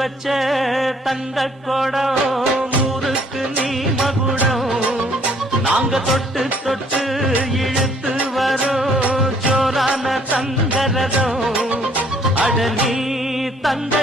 வச்ச தங்க கொடம் ஊருக்கு நீ மகுடம் நாங்க தொட்டு தொட்டு இழுத்து வரோம் ஜோரான தங்கரதம் அட நீ தங்க